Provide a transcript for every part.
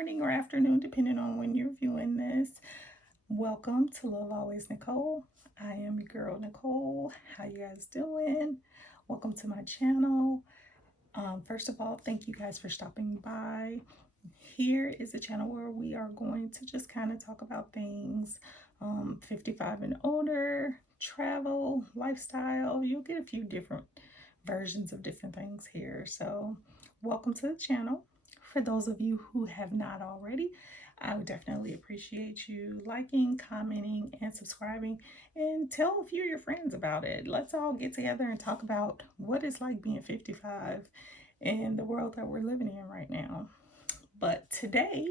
morning, or afternoon, depending on when you're viewing this. Welcome to Love Always Nicole. I am your girl, Nicole. How you guys doing? Welcome to my channel. First of all, thank you guys for stopping by. Here is a channel where we are going to just kind of talk about things 55 and older, travel, lifestyle. You'll get a few different versions of different things here. So welcome to the channel. For those of you who have not already, I would definitely appreciate you liking, commenting, and subscribing, and tell a few of your friends about it. Let's all get together and talk about what it's like being 55 in the world that we're living in right now. But today,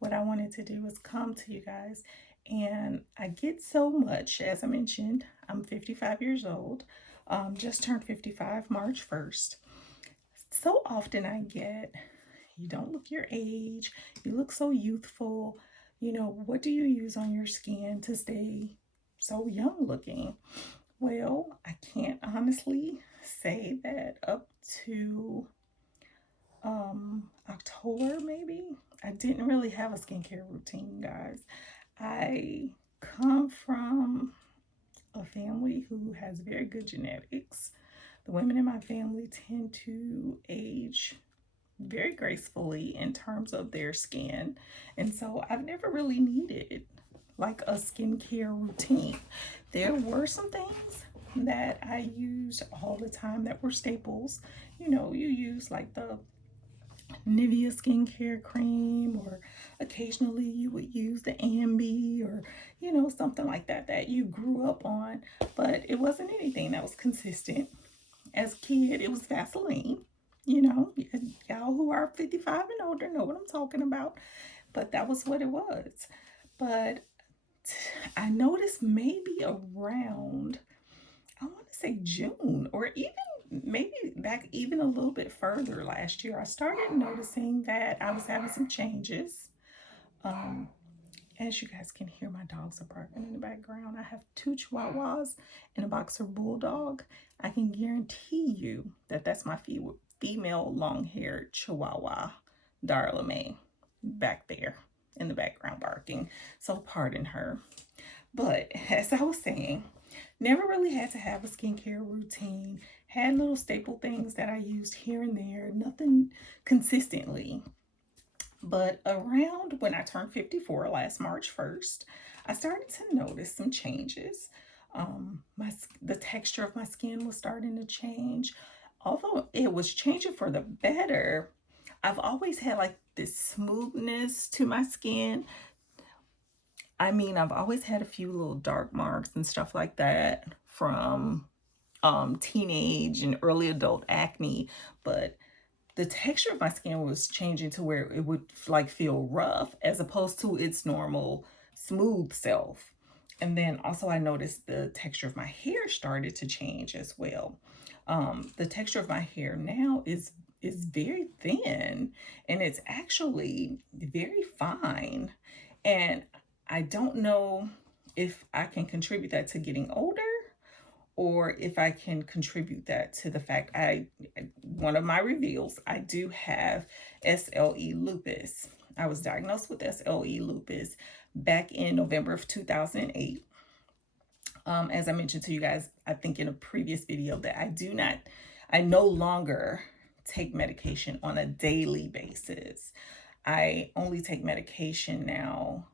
what I wanted to do was come to you guys, and I get so much. As I mentioned, I'm 55 years old, just turned 55 March 1st. So often I get, you don't look your age, you look so youthful, what do you use on your skin to stay so young looking? Well, I can't honestly say that up to October, maybe. I didn't really have a skincare routine, guys. I come from a family who has very good genetics. The women in my family tend to age very gracefully in terms of their skin. And so I've never really needed like a skincare routine. There were some things that I used all the time that were staples. You use like the Nivea skincare cream, or occasionally you would use the Ambi, or something like that that you grew up on, but it wasn't anything that was consistent. As a kid, it was Vaseline. Y'all who are 55 and older know what I'm talking about, but that was what it was. But I noticed maybe around, I want to say June, or even maybe back even a little bit further last year, I started noticing that I was having some changes. As you guys can hear, my dogs are barking in the background. I have two Chihuahuas and a Boxer Bulldog. I can guarantee you that that's my female long-haired Chihuahua, Darla back there in the background barking. So pardon her. But as I was saying, never really had to have a skincare routine. Had little staple things that I used here and there, nothing consistently. But around when I turned 54 last March 1st, I started to notice some changes. The texture of my skin was starting to change. Although it was changing for the better, I've always had like this smoothness to my skin. I mean, I've always had a few little dark marks and stuff like that from teenage and early adult acne, but the texture of my skin was changing to where it would like feel rough as opposed to its normal smooth self. And then also I noticed the texture of my hair started to change as well. The texture of my hair now is very thin, and it's actually very fine. And I don't know if I can contribute that to getting older, or if I can contribute that to the fact one of my reveals, I do have SLE lupus. I was diagnosed with SLE lupus back in November of 2008. As I mentioned to you guys, I think in a previous video, that I no longer take medication on a daily basis. I only take medication now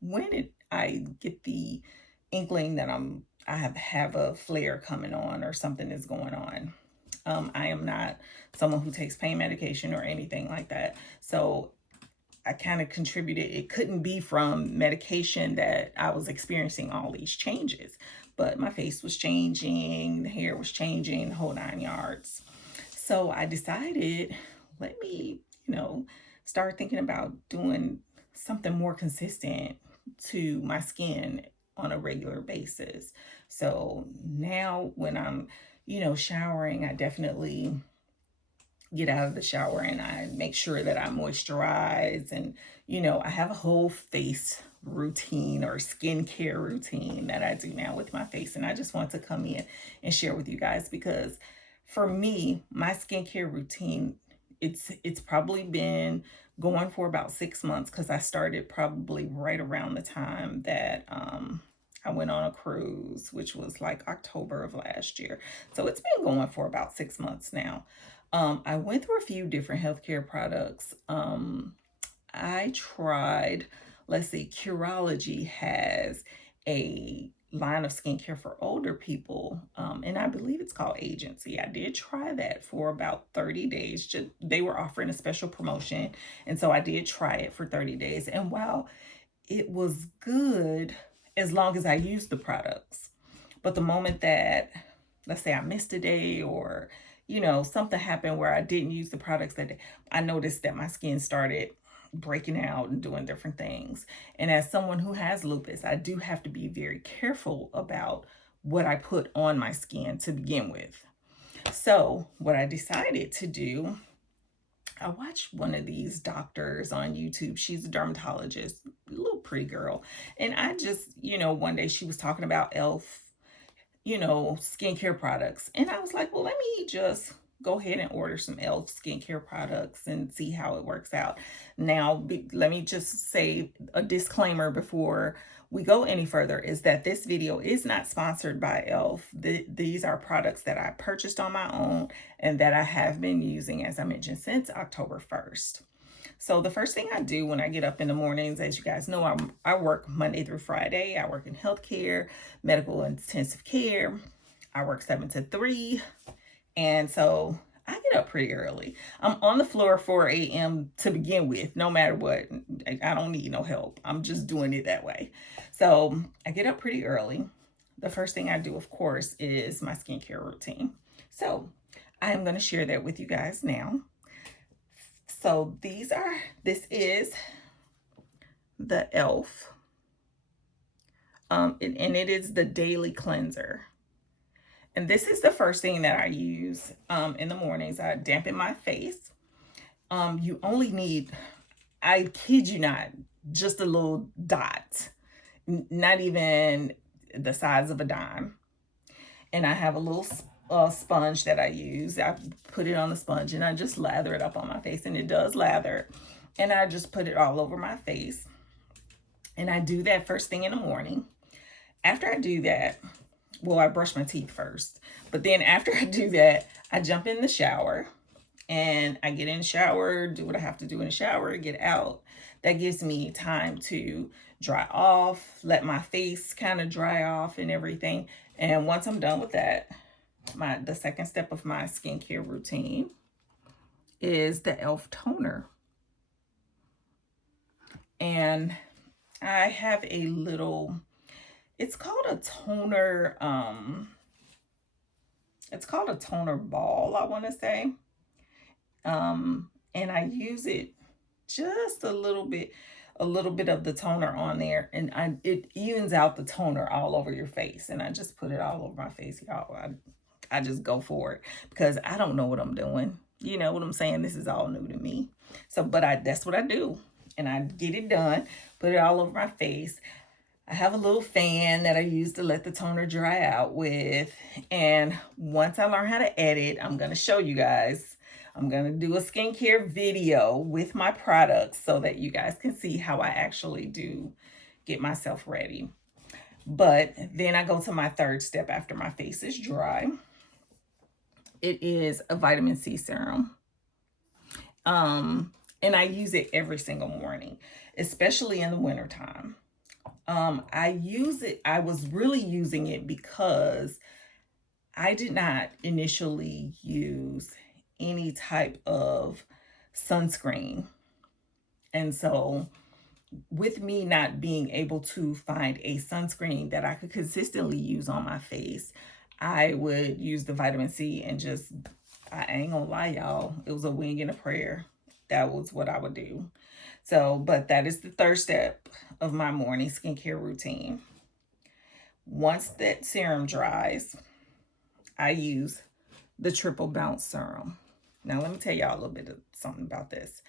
when I get the inkling that I have a flare coming on or something is going on. I am not someone who takes pain medication or anything like that. So I kind of contributed. It couldn't be from medication that I was experiencing all these changes, but my face was changing, the hair was changing, the whole 9 yards. So I decided, let me, start thinking about doing something more consistent to my skin on a regular basis. So now when I'm, showering, I definitely get out of the shower and I make sure that I moisturize, and I have a whole face routine or skincare routine that I do now with my face, and I just want to come in and share with you guys, because for me, my skincare routine it's probably been going for about 6 months because I started probably right around the time that I went on a cruise, which was like October of last year. So it's been going for about 6 months now. I went through a few different healthcare products. I tried, let's see, Curology has a line of skincare for older people, and I believe it's called Agency. I did try that for about 30 days. Just, they were offering a special promotion, and so I did try it for 30 days. And while it was good as long as I used the products, but the moment that, let's say I missed a day, or something happened where I didn't use the products that day, I noticed that my skin started breaking out and doing different things. And as someone who has lupus, I do have to be very careful about what I put on my skin to begin with. So what I decided to do, I watched one of these doctors on YouTube. She's a dermatologist, a little pretty girl. And I just, one day she was talking about e.l.f., skincare products. And I was like, well, let me just go ahead and order some e.l.f. skincare products and see how it works out. Now, let me just say a disclaimer before we go any further, is that this video is not sponsored by e.l.f. These are products that I purchased on my own and that I have been using, as I mentioned, since October 1st. So the first thing I do when I get up in the mornings, as you guys know, I work Monday through Friday. I work in healthcare, medical intensive care. I work 7 to 3. And so I get up pretty early. I'm on the floor at 4 a.m. to begin with, no matter what. I don't need no help. I'm just doing it that way. So I get up pretty early. The first thing I do, of course, is my skincare routine. So I am going to share that with you guys now. So this is the e.l.f. And it is the daily cleanser. And this is the first thing that I use in the mornings. I dampen my face. You only need, I kid you not, just a little dot, not even the size of a dime. And I have a little sponge that I use. I put it on the sponge and I just lather it up on my face, and it does lather. And I just put it all over my face. And I do that first thing in the morning. After I do that, well, I brush my teeth first. But then after I do that, I jump in the shower and I get in the shower, do what I have to do in the shower, get out. That gives me time to dry off, let my face kind of dry off and everything. And once I'm done with that, the second step of my skincare routine is the e.l.f. toner. And I have a little, it's called a toner, it's called a toner ball, I want to say. And I use it just a little bit of the toner on there, and it evens out the toner all over your face. And I just put it all over my face, y'all. I just go for it because I don't know what I'm doing. You know what I'm saying? This is all new to me. So, but that's what I do. And I get it done, put it all over my face. I have a little fan that I use to let the toner dry out with. And once I learn how to edit, I'm going to show you guys. I'm going to do a skincare video with my products so that you guys can see how I actually do get myself ready. But then I go to my third step after my face is dry. It is a vitamin C serum. And I use it every single morning, especially in the wintertime. I was really using it because I did not initially use any type of sunscreen. And so with me not being able to find a sunscreen that I could consistently use on my face, I would use the vitamin C and just, I ain't gonna lie, y'all, it was a wing and a prayer. That was what I would do. So, but that is the third step of my morning skincare routine. Once that serum dries, I use the Triple Bounce Serum. Now, let me tell y'all a little bit of something about this.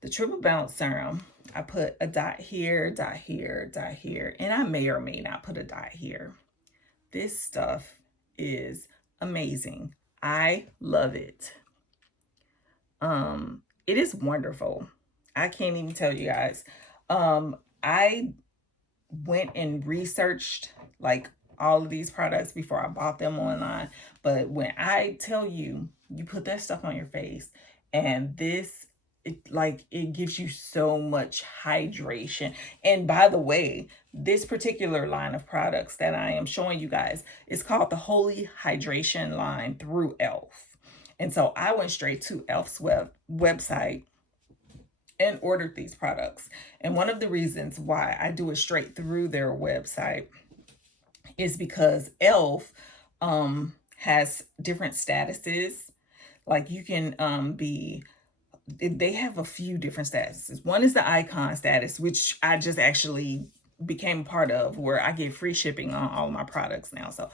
The Triple Bounce Serum, I put a dot here, dot here, dot here, and I may or may not put a dot here. This stuff is amazing. I love it. It is wonderful. I can't even tell you guys. I went and researched like all of these products before I bought them online. But when I tell you, you put that stuff on your face, and this, it gives you so much hydration. And by the way, this particular line of products that I am showing you guys is called the Holy Hydration line through e.l.f. And so I went straight to e.l.f.'s website and ordered these products. And one of the reasons why I do it straight through their website is because e.l.f. Has different statuses. Like you can they have a few different statuses. One is the icon status, which I just actually became a part of, where I get free shipping on all my products now. So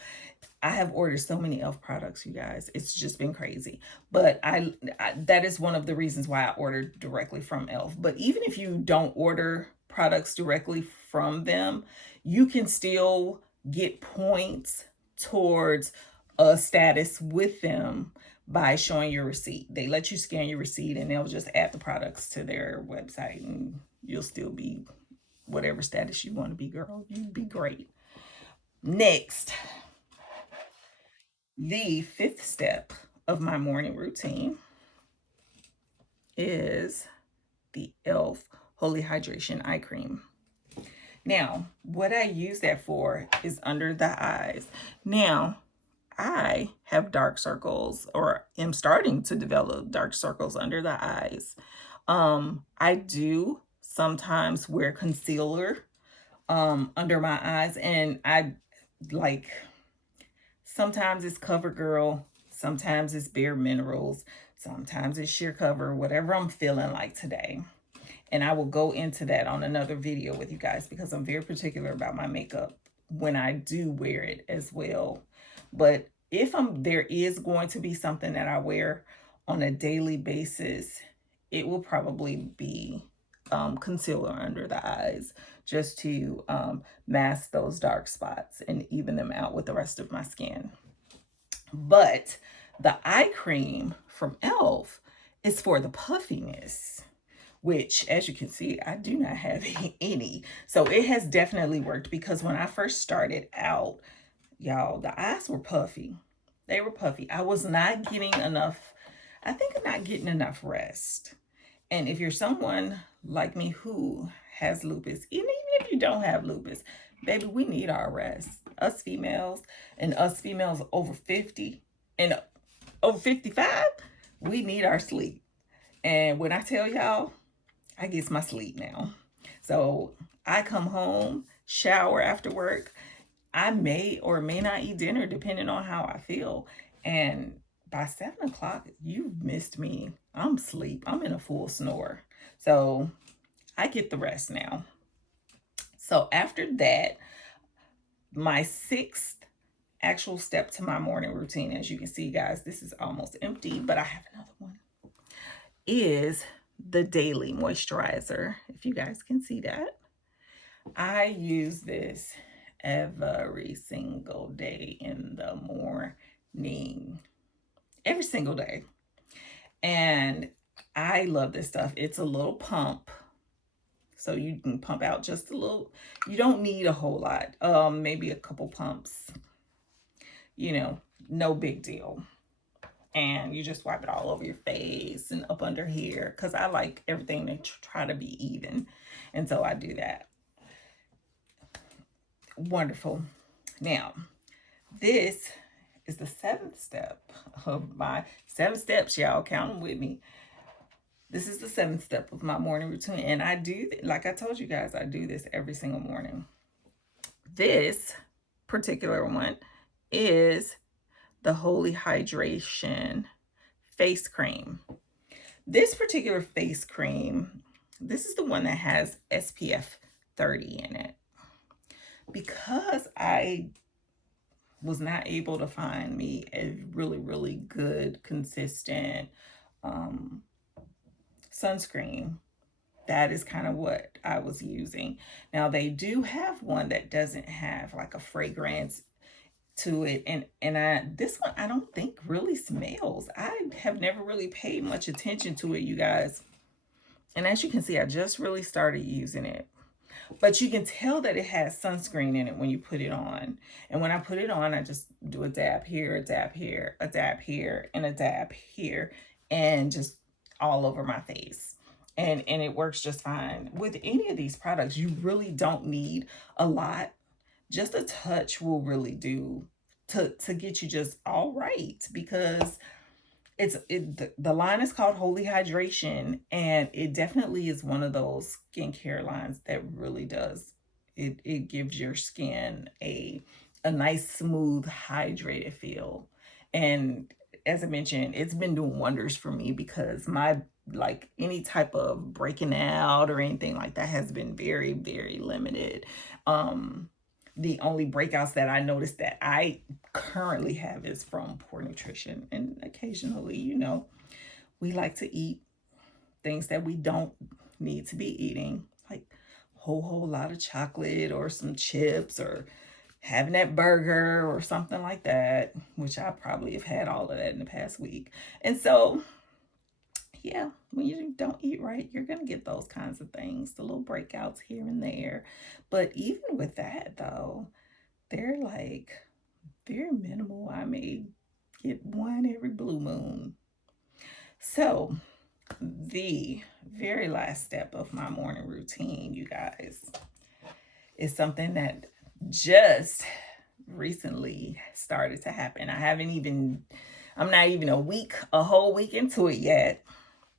I have ordered so many e.l.f. products, you guys. It's just been crazy. But I that is one of the reasons why I ordered directly from e.l.f. But even if you don't order products directly from them, you can still get points towards a status with them by showing your receipt. They let you scan your receipt and they'll just add the products to their website, and you'll still be whatever status you want to be, girl. You'd be great. Next, the fifth step of my morning routine is the e.l.f. Holy Hydration Eye Cream. Now, what I use that for is under the eyes. Now, I have dark circles, or am starting to develop dark circles under the eyes. I do sometimes wear concealer under my eyes, and I like, sometimes it's CoverGirl, sometimes it's Bare Minerals, sometimes it's Sheer Cover, whatever I'm feeling like today. And I will go into that on another video with you guys, because I'm very particular about my makeup when I do wear it as well. But if there is going to be something that I wear on a daily basis, it will probably be concealer under the eyes, just to mask those dark spots and even them out with the rest of my skin. But the eye cream from e.l.f. is for the puffiness, which, as you can see, I do not have any. So it has definitely worked, because when I first started out, y'all, the eyes were puffy. They were puffy. I was not getting enough, I think I'm not getting enough rest. And if you're someone like me who has lupus, even if you don't have lupus, baby, we need our rest. Us females, and us females over 50 and over 55, we need our sleep. And when I tell y'all, I get my sleep now. So I come home, shower after work. I may or may not eat dinner depending on how I feel. And by 7 o'clock, you've missed me. I'm asleep. I'm in a full snore. So I get the rest now. So after that, my sixth actual step to my morning routine, as you can see, guys, this is almost empty, but I have another one, is the daily moisturizer. If you guys can see that, I use this every single day in the morning, every single day. And I love this stuff. It's a little pump, so you can pump out just a little. You don't need a whole lot, maybe a couple pumps, no big deal. And you just wipe it all over your face and up under here, because I like everything to try to be even. And so I do that. Wonderful. Now, this is the seventh step of my 7 steps, y'all. Count them with me. This is the 7th step of my morning routine. And I do, like I told you guys, I do this every single morning. This particular one is the Holy Hydration face cream. This particular face cream, this is the one that has SPF 30 in it. Because I was not able to find me a really, really good, consistent sunscreen, that is kind of what I was using. Now, they do have one that doesn't have like a fragrance to it. And this one I don't think really smells. I have never really paid much attention to it, you guys. And as you can see, I just really started using it. But you can tell that it has sunscreen in it when you put it on. And when I put it on, I just do a dab here, a dab here, a dab here, and a dab here, and just all over my face. And it works just fine. With any of these products, you really don't need a lot. Just a touch will really do to get you just all right, because the line is called Holy Hydration, and it definitely is one of those skincare lines that really does it gives your skin a nice, smooth, hydrated feel. And as I mentioned, it's been doing wonders for me, because my, like, any type of breaking out or anything like that has been very, very limited. The only breakouts that I noticed that I currently have is from poor nutrition. And occasionally, we like to eat things that we don't need to be eating, like a whole lot of chocolate or some chips or having that burger or something like that, which I probably have had all of that in the past week. And so, yeah, when you don't eat right, you're going to get those kinds of things, the little breakouts here and there. But even with that, though, they're like very minimal. I may get one every blue moon. So, the very last step of my morning routine, you guys, is something that just recently started to happen. I'm not even a whole week into it yet,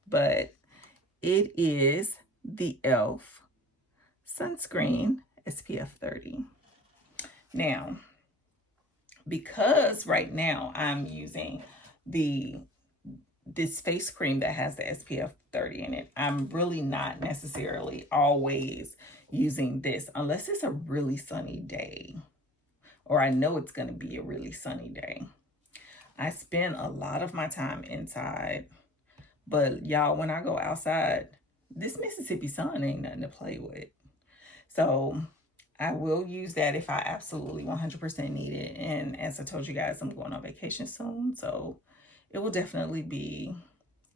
but it is the e.l.f. sunscreen SPF 30. Now, because right now I'm using this face cream that has the SPF 30 in it, I'm really not necessarily always using this unless it's a really sunny day, or I know it's going to be a really sunny day. I spend a lot of my time inside, but y'all, when I go outside, this Mississippi sun ain't nothing to play with. So I will use that if I absolutely 100% need it. And as I told you guys, I'm going on vacation soon, so it will definitely be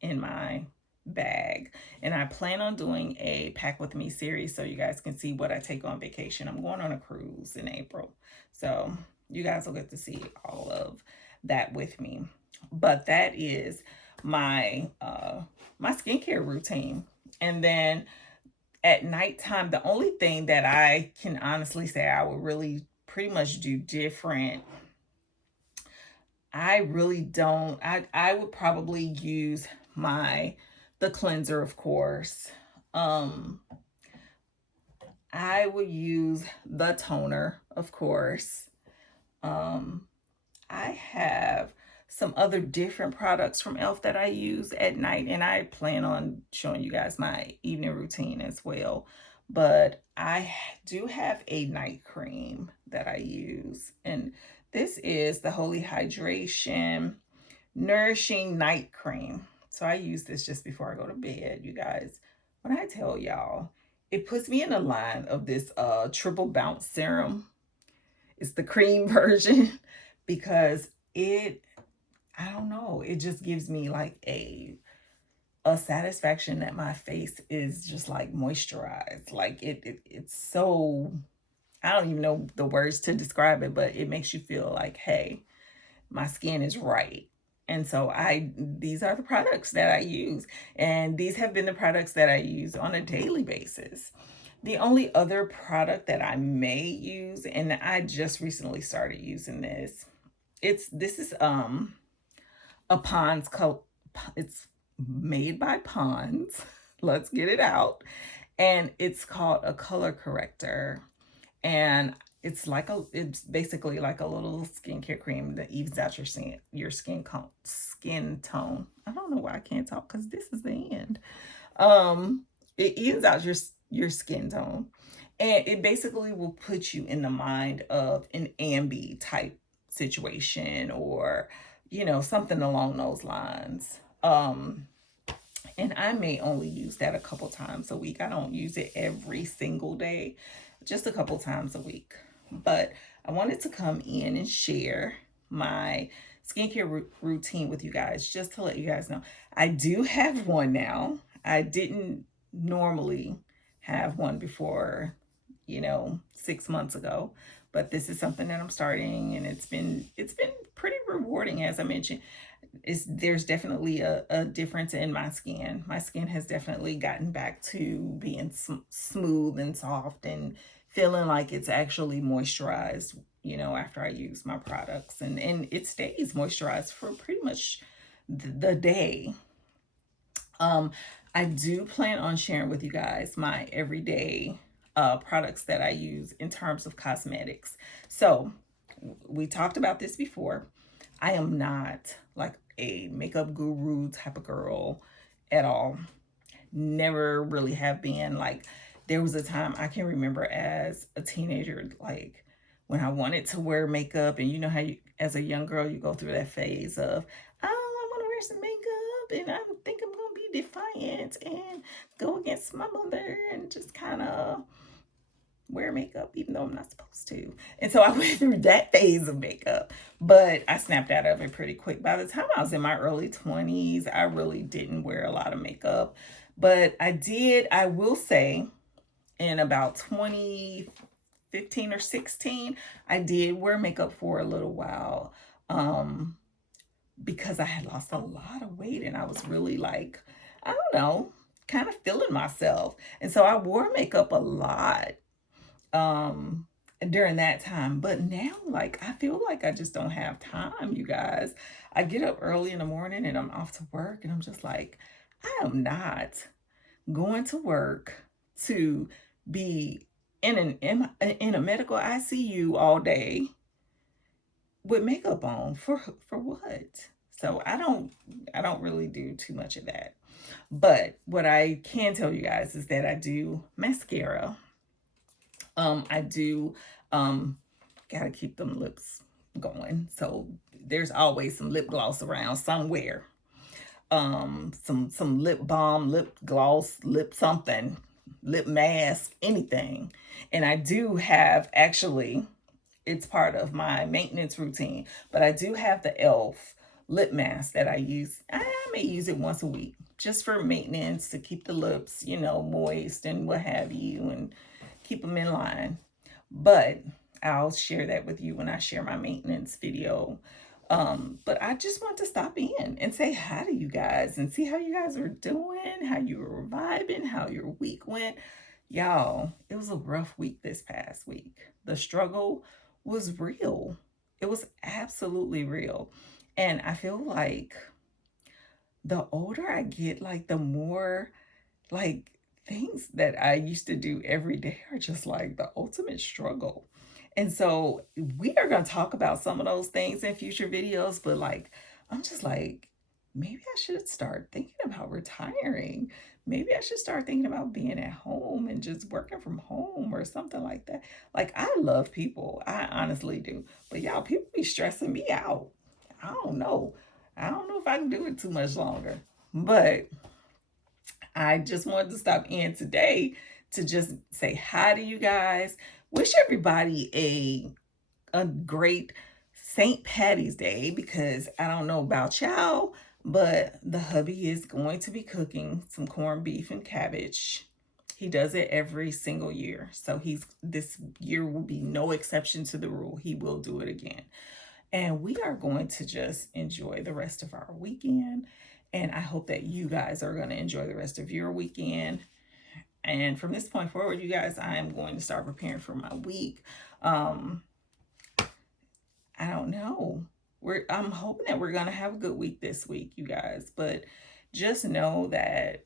in my bag. And I plan on doing a pack with me series so you guys can see what I take on vacation. I'm going on a cruise in April, so you guys will get to see all of that with me. But that is my my skincare routine. And then at nighttime, the only thing that I can honestly say I would really pretty much do different, I really don't. I would probably use the cleanser, of course. I would use the toner, of course. I have some other different products from e.l.f. that I use at night, and I plan on showing you guys my evening routine as well. But I do have a night cream that I use, and this is the Holy Hydration Nourishing Night Cream. So I use this just before I go to bed, you guys. When I tell y'all, it puts me in the line of this triple bounce serum. It's the cream version, because I don't know, it just gives me like a satisfaction that my face is just like moisturized. Like it's so, I don't even know the words to describe it, but it makes you feel like, hey, my skin is right. And so these are the products that I use, and these have been the products that I use on a daily basis. The only other product that I may use, and I just recently started using this, this is a Pond's it's made by Pond's. Let's get it out. And it's called a color corrector. And it's basically like a little skincare cream that evens out your skin tone. I don't know why I can't talk, because this is the end. It evens out your skin tone, and it basically will put you in the mind of an ambi type situation, or something along those lines. And I may only use that a couple times a week. I don't use it every single day, just a couple times a week. But I wanted to come in and share my skincare routine with you guys, just to let you guys know. I do have one now. I didn't normally have one before, 6 months ago, but this is something that I'm starting, and it's been pretty rewarding. As I mentioned, there's definitely a difference in my skin. My skin has definitely gotten back to being smooth and soft and feeling like it's actually moisturized, after I use my products. And it stays moisturized for pretty much the day. Um, I do plan on sharing with you guys my everyday products that I use in terms of cosmetics. So we talked about this before. I am not like a makeup guru type of girl at all. Never really have been. Like, there was a time I can remember as a teenager, like when I wanted to wear makeup, and you know how you, as a young girl, you go through that phase of, oh, I want to wear some makeup, and I think I'm gonna be defiant and go against my mother and just kind of wear makeup even though I'm not supposed to. And so I went through that phase of makeup, but I snapped out of it pretty quick. By the time I was in my early 20s, I really didn't wear a lot of makeup. But I will say, in about 2015 or 16, I did wear makeup for a little while. Because I had lost a lot of weight and I was really like, I don't know, kind of feeling myself. And so I wore makeup a lot um during that time. But now, like, I feel like I just don't have time, you guys. I get up early in the morning and I'm off to work, and I'm just like, I am not going to work to be in a medical ICU all day with makeup on for what? So I don't really do too much of that. But what I can tell you guys is that I do mascara. I do gotta keep them lips going. So there's always some lip gloss around somewhere. Some lip balm, lip gloss, lip something, lip mask, anything. And I do have, actually, it's part of my maintenance routine, but I do have the e.l.f. lip mask that I use. I may use it once a week just for maintenance, to keep the lips, moist and what have you, and keep them in line. But I'll share that with you when I share my maintenance video. But I just want to stop in and say hi to you guys and see how you guys are doing, how you were vibing, how your week went. Y'all, it was a rough week this past week. The struggle was real. It was absolutely real. And I feel like the older I get, like the more, like, things that I used to do every day are just like the ultimate struggle. And so we are going to talk about some of those things in future videos, but like, I'm just like, maybe I should start thinking about retiring. Maybe I should start thinking about being at home and just working from home or something like that. Like, I love people. I honestly do. But y'all, people be stressing me out. I don't know. I don't know if I can do it too much longer. But I just wanted to stop in today to just say hi to you guys. Wish everybody a great St. Patty's Day, because I don't know about y'all, but the hubby is going to be cooking some corned beef and cabbage. He does it every single year. So this year will be no exception to the rule. He will do it again. And we are going to just enjoy the rest of our weekend. And I hope that you guys are going to enjoy the rest of your weekend. And from this point forward, you guys, I am going to start preparing for my week. I don't know. I'm hoping that we're going to have a good week this week, you guys. But just know that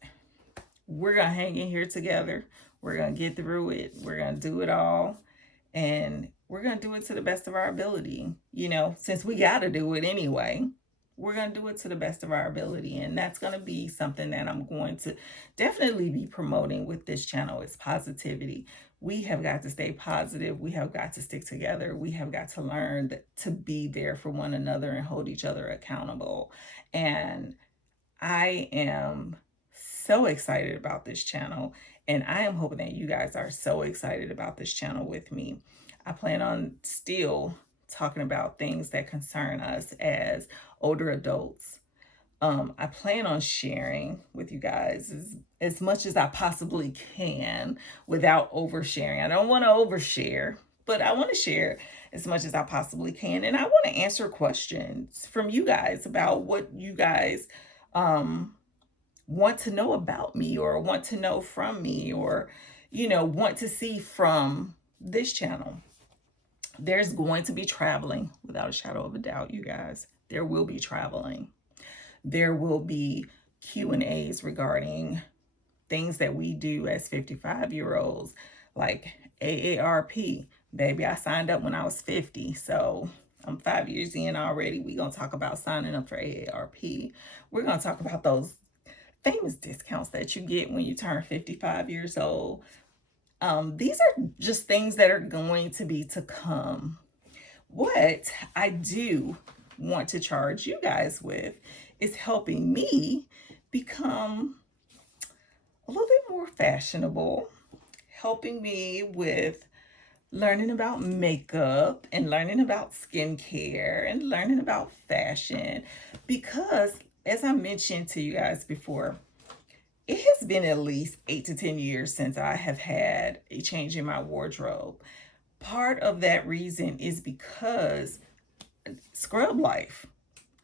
we're going to hang in here together. We're going to get through it. We're going to do it all. And we're going to do it to the best of our ability. Since we got to do it anyway, we're going to do it to the best of our ability. And that's going to be something that I'm going to definitely be promoting with this channel, is positivity. We have got to stay positive. We have got to stick together. We have got to learn to be there for one another and hold each other accountable. And I am so excited about this channel. And I am hoping that you guys are so excited about this channel with me. I plan on still talking about things that concern us as older adults. I plan on sharing with you guys as much as I possibly can without oversharing. I don't want to overshare, but I want to share as much as I possibly can. And I want to answer questions from you guys about what you guys um, want to know about me or want to know from me or, want to see from this channel. There's going to be traveling without a shadow of a doubt, you guys. There will be traveling. There will be Q&As regarding things that we do as 55-year-olds, like AARP. Baby, I signed up when I was 50, so I'm 5 years in already. We're going to talk about signing up for AARP. We're going to talk about those famous discounts that you get when you turn 55 years old. These are just things that are going to be to come. What I do want to charge you guys with is helping me become a little bit more fashionable, helping me with learning about makeup and learning about skincare and learning about fashion. Because, as I mentioned to you guys before, it has been at least 8 to 10 years since I have had a change in my wardrobe. Part of that reason is because scrub life.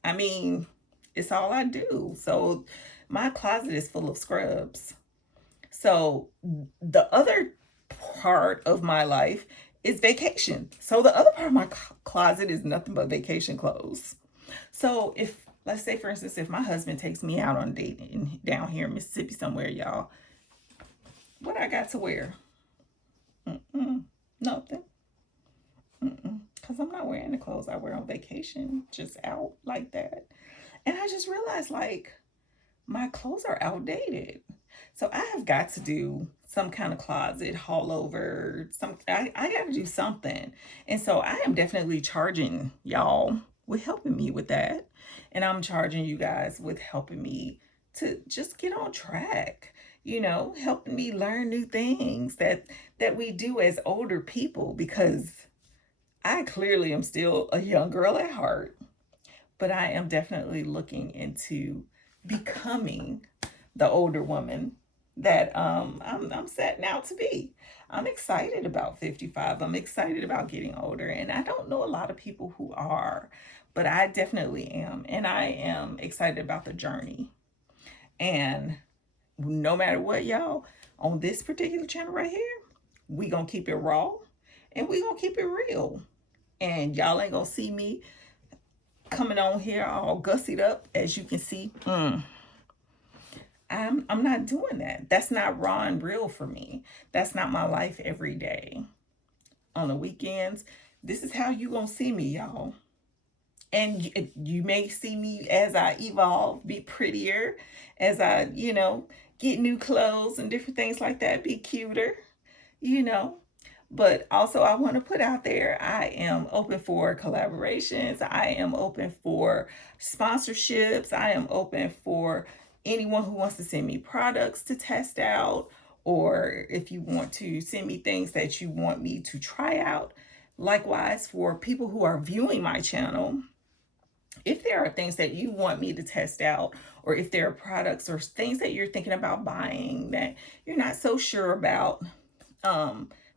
I mean, it's all I do. So my closet is full of scrubs. So the other part of my life is vacation. So the other part of my closet is nothing but vacation clothes. So if, let's say for instance, if my husband takes me out on a date down here in Mississippi somewhere, y'all, what I got to wear? Nothing. Because I'm not wearing the clothes I wear on vacation, just out like that. And I just realized, like, my clothes are outdated. So I have got to do some kind of closet haul over. I got to do something. And so I am definitely charging y'all with helping me with that. And I'm charging you guys with helping me to just get on track. Helping me learn new things that we do as older people, because I clearly am still a young girl at heart, but I am definitely looking into becoming the older woman that I'm setting out to be. I'm excited about 55. I'm excited about getting older, and I don't know a lot of people who are, but I definitely am, and I am excited about the journey. And no matter what, y'all, on this particular channel right here, we gonna keep it raw and we gonna keep it real. And y'all ain't gonna see me coming on here all gussied up, as you can see. I'm not doing that. That's not raw and real for me. That's not my life every day. On the weekends, this is how you gonna see me, y'all. And you may see me as I evolve, be prettier, as I, get new clothes and different things like that, be cuter, But also, I want to put out there, I am open for collaborations. I am open for sponsorships. I am open for anyone who wants to send me products to test out, or if you want to send me things that you want me to try out. Likewise, for people who are viewing my channel, if there are things that you want me to test out, or if there are products or things that you're thinking about buying that you're not so sure about,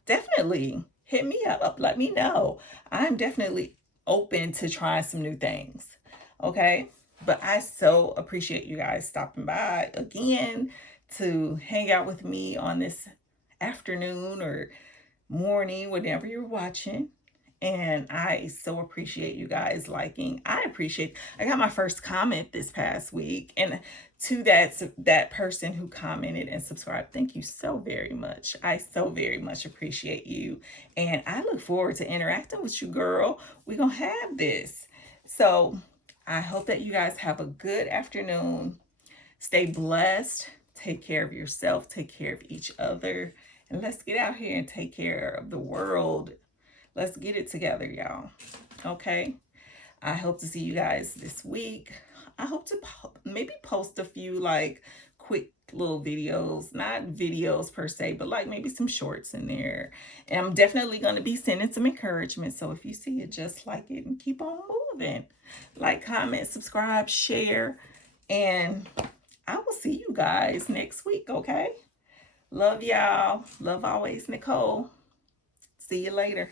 definitely hit me up. Let me know. I'm definitely open to trying some new things. Okay. But I so appreciate you guys stopping by again to hang out with me on this afternoon or morning, whenever you're watching. And I so appreciate you guys liking. I got my first comment this past week, and to that person who commented and subscribed, thank you so very much. I so very much appreciate you, and I look forward to interacting with you, girl. We're gonna have this. So I hope that you guys have a good afternoon. Stay blessed. Take care of yourself. Take care of each other. And let's get out here and take care of the world. Let's get it together, y'all. Okay? I hope to see you guys this week. I hope to maybe post a few quick little videos, not videos per se, but like maybe some shorts in there. And I'm definitely going to be sending some encouragement. So if you see it, just like it and keep on moving. Like, comment, subscribe, share, and I will see you guys next week, okay? Love y'all. Love always, Nicole. See you later.